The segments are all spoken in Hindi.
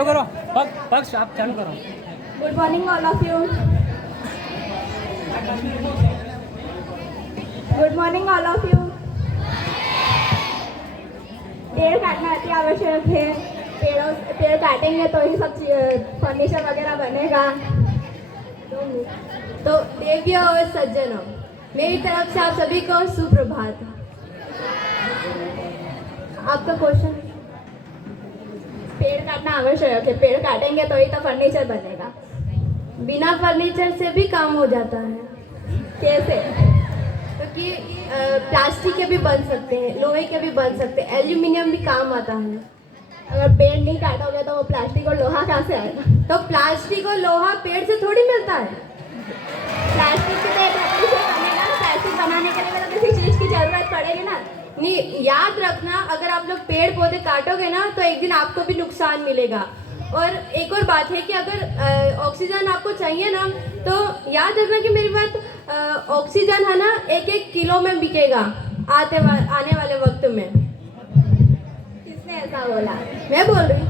चालू करो। पक्ष आप चालू करो। Good morning all of you. Good morning all of you. पेड़ काटना अति आवश्यक है। पेड़ काटेंगे तो ही सब फर्नीचर वगैरह बनेगा। तो देवियों और सज्जनों, मेरी तरफ से आप सभी को सुप्रभात। आपका क्वेश्चन? पेड़ काटना आवश्यक है। पेड़ काटेंगे तो ही तो फर्नीचर बनेगा। बिना फर्नीचर से भी काम हो जाता है। कैसे? क्योंकि प्लास्टिक के भी बन सकते हैं, लोहे के भी बन सकते हैं, एल्यूमिनियम भी काम आता है। अगर पेड़ नहीं काटोगे तो वो प्लास्टिक और लोहा कहाँ से आएगा? तो प्लास्टिक और लोहा पेड़ से थोड़ी मिलता है। प्लास्टिक भी तो एक लकड़ी से बनेगा ना। प्लास्टिक बनाने के लिए तो किसी चीज़ की जरूरत पड़ेगी ना। नहीं, याद रखना, अगर आप लोग पेड़ पौधे काटोगे ना तो एक दिन आपको भी नुकसान मिलेगा। और एक और बात है कि अगर ऑक्सीजन आपको चाहिए ना, तो याद रखना कि मेरी बात, ऑक्सीजन है ना 1-1 किलो में बिकेगा आने वाले वक्त में। किसने ऐसा बोला? मैं बोल रही हूँ।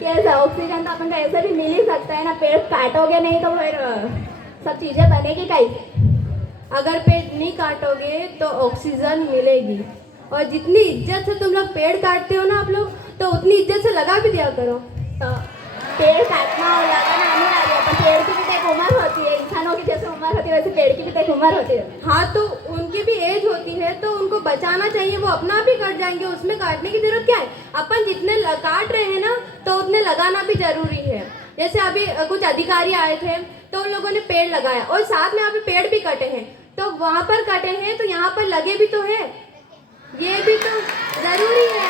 कैसा? ऑक्सीजन तो अपन को ऐसे भी मिल ही सकता है ना। पेड़ काटोगे नहीं तो फिर सब चीज़ें बनेगी कैसे? अगर पेड़ नहीं काटोगे तो ऑक्सीजन मिलेगी। और जितनी इज्जत से तुम लोग पेड़ काटते हो ना आप लोग, तो उतनी इज्जत से लगा भी दिया करो। तो पेड़ काटना और लगाना अनिवार्य है, पर पेड़ की भी तो एक उम्र होती है। इंसानों की जैसे उम्र होती है वैसे पेड़ की भी तो एक उम्र होती है। हाँ, तो उनकी भी एज होती है, तो उनको बचाना चाहिए। वो अपना भी कट जाएंगे, उसमें काटने की जरूरत क्या है? अपन जितने काट रहे हैं ना, तो उतने लगाना भी जरूरी है। जैसे अभी कुछ अधिकारी आए थे, तो उन लोगों ने पेड़ लगाया और साथ में यहाँ पे पेड़ भी कटे हैं। तो वहाँ पर कटे हैं तो यहाँ पर लगे भी तो है, ये भी तो जरूरी है।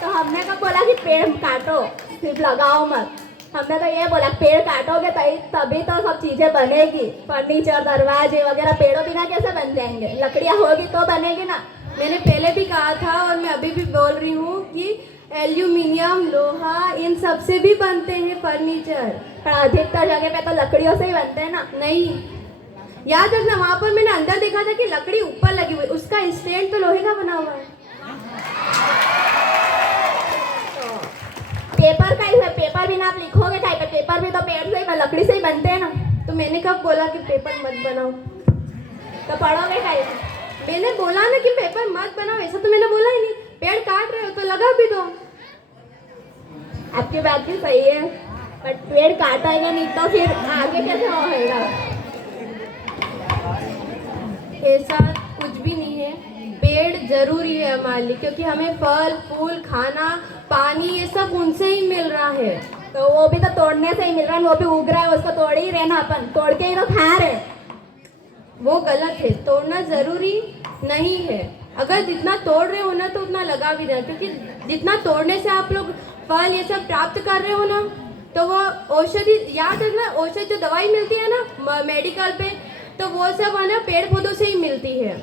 तो हमने तो बोला कि पेड़ काटो, सिर्फ लगाओ मत। हमने तो ये बोला पेड़ काटोगे तभी तो सब चीज़ें बनेगी। फर्नीचर, दरवाजे वगैरह पेड़ों बिना कैसे बन जाएंगे? लकड़ियाँ होगी तो बनेगी ना। मैंने पहले भी कहा था और मैं अभी भी बोल रही हूँ कि एल्यूमिनियम, लोहा, इन सब से भी बनते हैं फर्नीचर। पर अधिकतर जगह पे तो लकड़ियों से ही बनते हैं ना। नहीं, याद रखना, वहाँ पर मैंने अंदर देखा था कि लकड़ी ऊपर लगी हुई, उसका स्टैंड तो लोहे का बना हुआ है। पेपर का ही है। पेपर भी ना आप लिखोगे कहीं पे? पेपर भी तो पेड़ से ही, लकड़ी से ही बनते हैं ना। तो मैंने कब बोला कि पेपर मत बनाओ? तो पढ़ोगे कहीं? मैंने बोला ना कि पेपर मत बनाओ, ऐसा तो मैंने बोला ही नहीं। पेड़ काट रहे हो तो लगा भी दो। आपकी बात भी सही है, बट पेड़ काटेंगे नहीं तो फिर आगे कैसे होगा? ऐसा कुछ भी नहीं है। पेड़ जरूरी है हमारे लिए, क्योंकि हमें फल फूल, खाना, पानी, ये सब उनसे ही मिल रहा है। तो वो भी तो तोड़ने से ही मिल रहा है। वो भी उग रहा है, उसको तोड़ ही रहे ना। अपन तोड़ के ही तो खा रहे। वो गलत है, तोड़ना जरूरी नहीं है। अगर जितना तोड़ रहे हो ना तो उतना लगा भी दें, क्योंकि जितना तोड़ने से आप लोग फल ये सब प्राप्त कर रहे हो ना, तो वो औषधि, याद रखना, औषधि जो दवाई मिलती है ना मेडिकल पे, तो वो सब है ना पेड़ पौधों से ही मिलती है।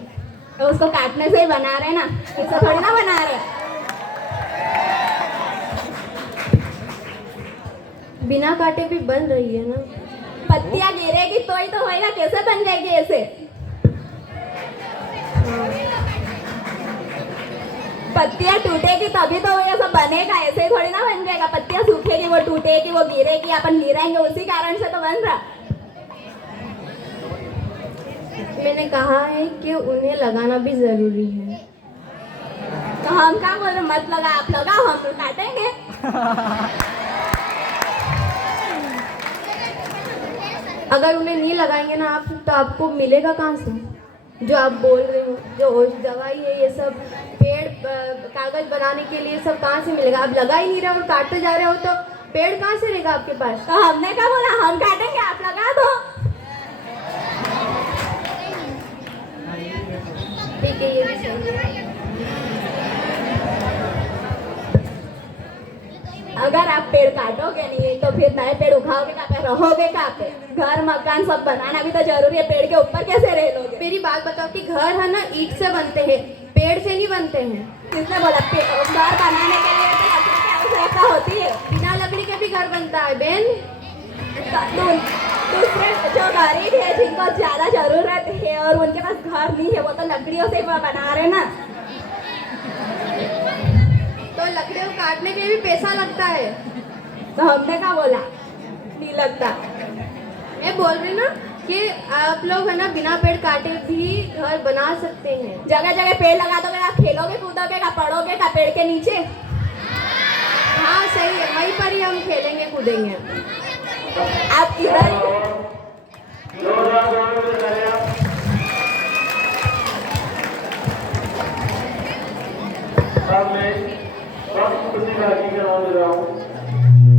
तो उसको काटने से ही बना रहे ना, इससे थोड़ी ना बना रहे। बिना काटे भी बन रही है ना। पत्तियां गिरेगी तो ही तो होएगा, कैसे बन जाएगी ऐसे? पत्तियां टूटेगी तभी तो ये सब बनेगा, ऐसे ही थोड़ी ना बन जाएगा। पत्तियां सूखेगी, वो टूटेगी, वो गिरेगी, अपन गिराएंगे, उसी कारण से तो बन रहा। मैंने कहा है कि उन्हें लगाना भी जरूरी है। तो हम क्या बोल रहे? मत लगा, आप लगाओ, हम तो काटेंगे। अगर उन्हें नहीं लगाएंगे ना आप, तो आपको मिलेगा कहाँ से जो आप बोल रहे हो? जो दवाई है, ये सब पेड़ कागज बनाने के लिए सब कहाँ से मिलेगा? आप लगा ही नहीं रहे और काटते जा रहे हो, तो पेड़ कहाँ से रहेगा आपके पास? तो हमने क्या बोला? हम काटेंगे, आप लगा दो। ठीक है, ये भी सही है। अगर आप पेड़ काटोगे नहीं तो फिर नए पेड़ उगाओगे कहाँ पे? रहोगे कहाँ पे? घर मकान सब बनाना भी तो जरूरी है। पेड़ के ऊपर कैसे रह लोगे? मेरी बात बताओ कि घर है ना ईंट से बनते हैं, पेड़ से नहीं बनते हैं। किसने बोला? घर बनाने के लिए तो लकड़ी की आवश्यकता होती है। बिना लकड़ी के भी घर बनता है बहन। दूसरे जो गरीब है, जिनको ज्यादा जरूरत है और उनके पास घर नहीं है, वो तो लकड़ियों से बना रहे ना। तो लकड़ियों काट काटने के लिए भी पैसा लगता है। तो हमने क्या बोला नहीं लगता। मैं बोल रही ना कि आप लोग है ना बिना पेड़ काटे भी घर बना सकते हैं। जगह जगह पेड़ लगा दोगे, आप खेलोगे कूदोगे का पढ़ोगे का पेड़ के नीचे? हाँ सही है, वहीं पर ही हम खेलेंगे कूदेंगे। आप इधर मैं प्रतिभागी का नाम ले रहा हूँ।